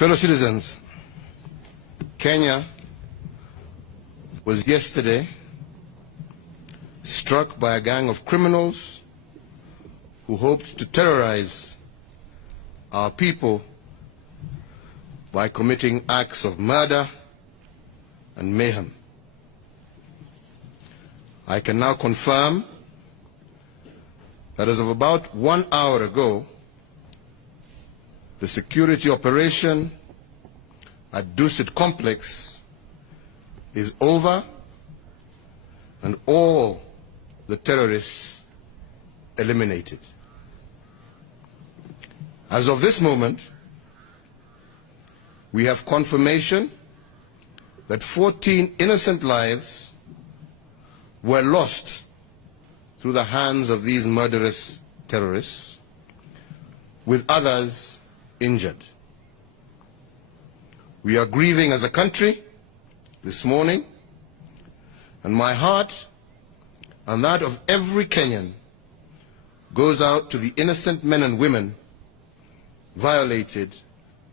Fellow citizens, Kenya was yesterday struck by a gang of criminals who hoped to terrorize our people by committing acts of murder and mayhem. I can now confirm that as of about 1 hour ago, the security operation at Dusit complex is over and all the terrorists eliminated. As of this moment, we have confirmation that 14 innocent lives were lost through the hands of these murderous terrorists, with others injured. We are grieving as a country this morning, and my heart and that of every Kenyan goes out to the innocent men and women violated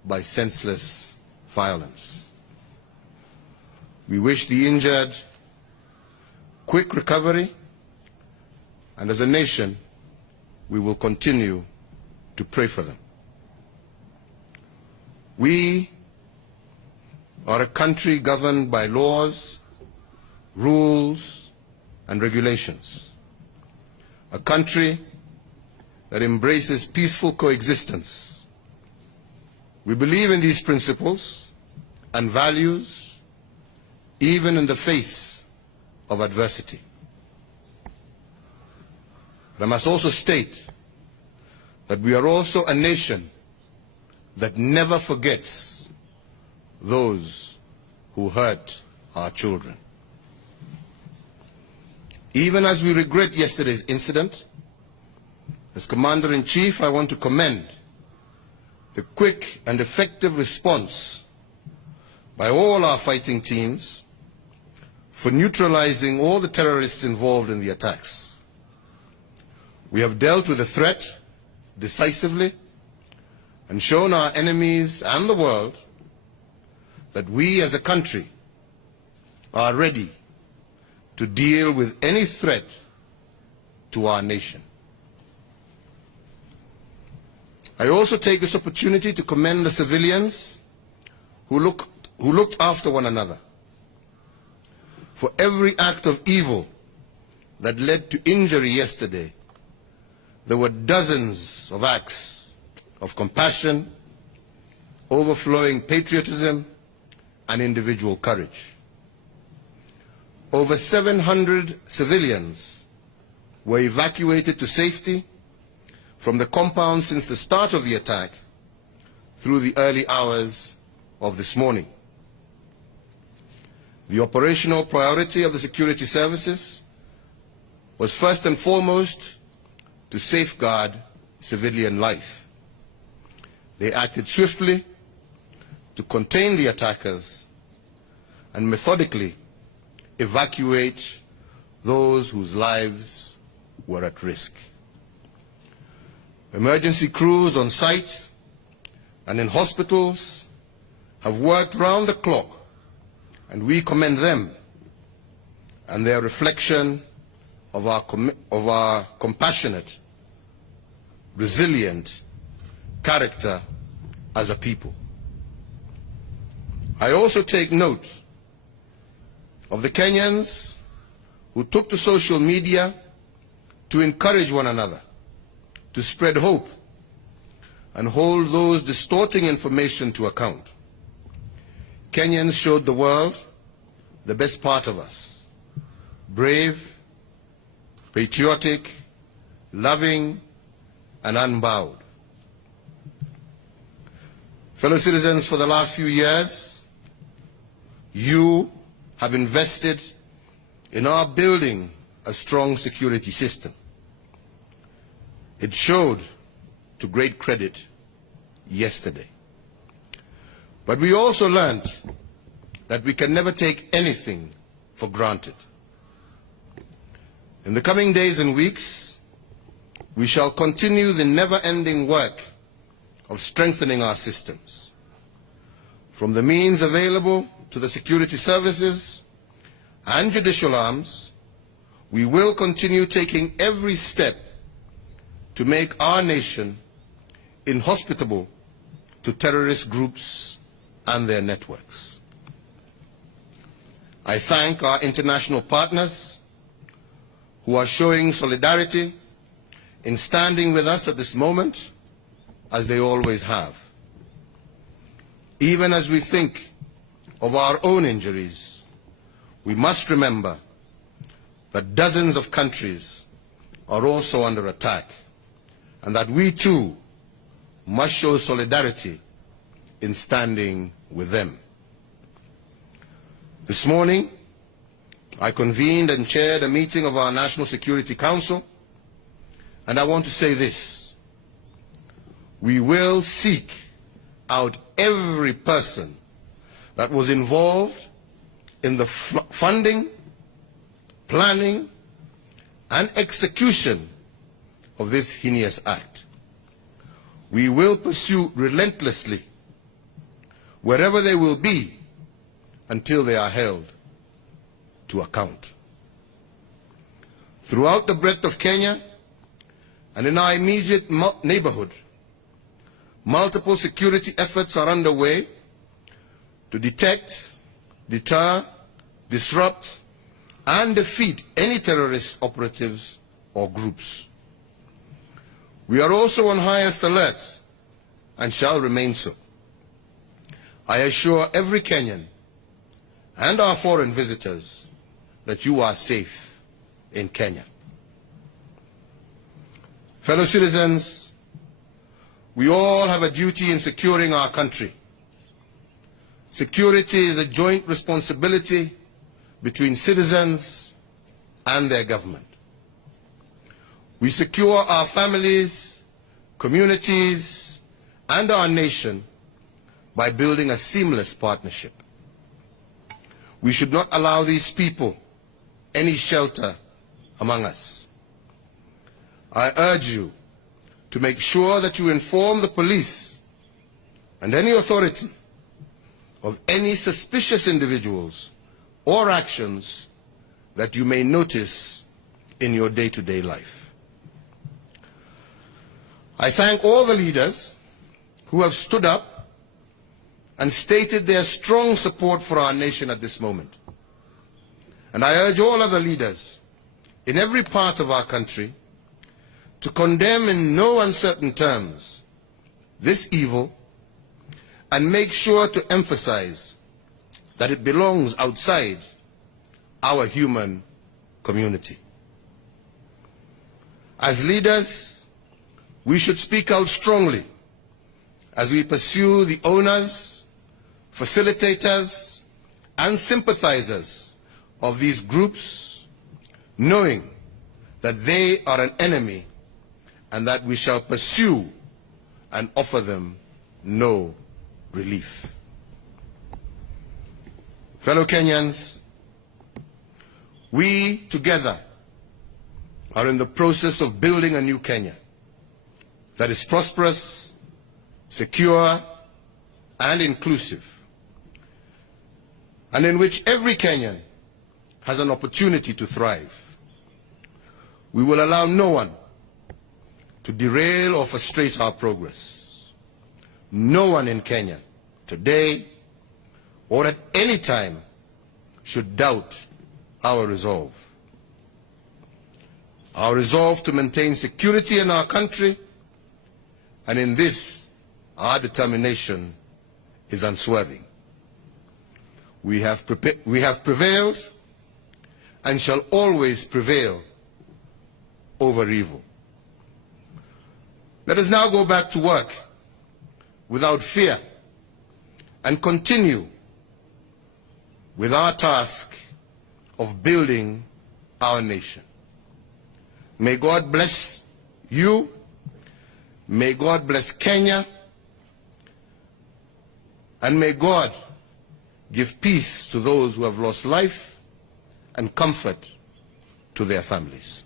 by senseless violence. We wish the injured quick recovery, and as a nation, we will continue to pray for them. We are a country governed by laws, rules, and regulations. A country that embraces peaceful coexistence. We believe in these principles and values even in the face of adversity. But I must also state that we are also a nation that never forgets those who hurt our children. Even as we regret yesterday's incident, as Commander-in-Chief, I want to commend the quick and effective response by all our fighting teams for neutralizing all the terrorists involved in the attacks. We have dealt with the threat decisively and shown our enemies and the world that we as a country are ready to deal with any threat to our nation. I also take this opportunity to commend the civilians who looked after one another. For every act of evil that led to injury yesterday, there were dozens of acts of compassion, overflowing patriotism, and individual courage. Over 700 civilians were evacuated to safety from the compound since the start of the attack through the early hours of this morning. The operational priority of the security services was first and foremost to safeguard civilian life. They acted swiftly to contain the attackers and methodically evacuate those whose lives were at risk. Emergency crews on site and in hospitals have worked round the clock, and we commend them and their reflection of our compassionate, resilient character as a people. I also take note of the Kenyans who took to social media to encourage one another, to spread hope, and hold those distorting information to account. Kenyans showed the world the best part of us: brave, patriotic, loving, and unbowed. Fellow citizens, for the last few years, you have invested in our building a strong security system. It showed to great credit yesterday. But we also learned that we can never take anything for granted. In the coming days and weeks, we shall continue the never-ending work of strengthening our systems. from the means available to the security services and judicial arms, we will continue taking every step to make our nation inhospitable to terrorist groups and their networks. I thank our international partners who are showing solidarity in standing with us at this moment, as they always have. Even as we think of our own injuries, we must remember that dozens of countries are also under attack, and that we too must show solidarity in standing with them. This morning, I convened and chaired a meeting of our National Security Council, and I want to say this: we will seek out every person that was involved in the funding, planning, and execution of this heinous act. We will pursue relentlessly wherever they will be until they are held to account. Throughout the breadth of Kenya and in our immediate neighborhood, multiple security efforts are underway to detect, deter, disrupt, and defeat any terrorist operatives or groups. We are also on highest alert and shall remain so. I assure every Kenyan and our foreign visitors that you are safe in Kenya. Fellow citizens, we all have a duty in securing our country. Security is a joint responsibility between citizens and their government. We secure our families, communities, and our nation by building a seamless partnership. We should not allow these people any shelter among us. I urge you to make sure that you inform the police and any authority of any suspicious individuals or actions that you may notice in your day-to-day life. I thank all the leaders who have stood up and stated their strong support for our nation at this moment. And I urge all other leaders in every part of our country to condemn in no uncertain terms this evil and make sure to emphasize that it belongs outside our human community. As leaders, we should speak out strongly as we pursue the owners, facilitators, and sympathizers of these groups, knowing that they are an enemy and that we shall pursue and offer them no relief. Fellow Kenyans, we together are in the process of building a new Kenya that is prosperous, secure, and inclusive, and in which every Kenyan has an opportunity to thrive. We will allow no one to derail or frustrate our progress. No one in Kenya, today or at any time, should doubt our resolve. Our resolve to maintain security in our country, and in this, our determination is unswerving. We have prevailed and shall always prevail over evil. Let us now go back to work without fear and continue with our task of building our nation. May God bless you. May God bless Kenya. And may God give peace to those who have lost life and comfort to their families.